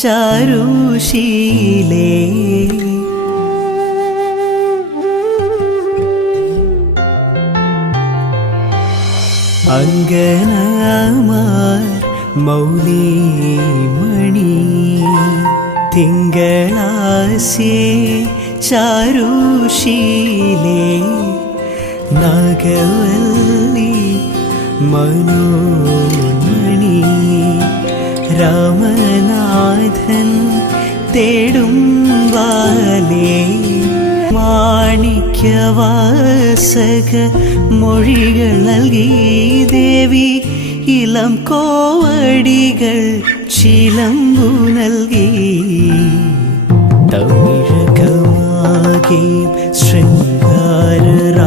ചാരുശീലേ അങ്കനമാർ മൗലിമണി തിങ്കളാസ്യേ ചാരുശീലേ നാഗവല്ലി മനോന്മണി രാമനാഥൻ തേടും വാലേ മാണിക്യവാസക മൊഴികൾ നൽകി ദേവി ഇളം കോവടികൾ ചിലമ്പു നൽകി തമിഴകമാകെ ശൃംഗാര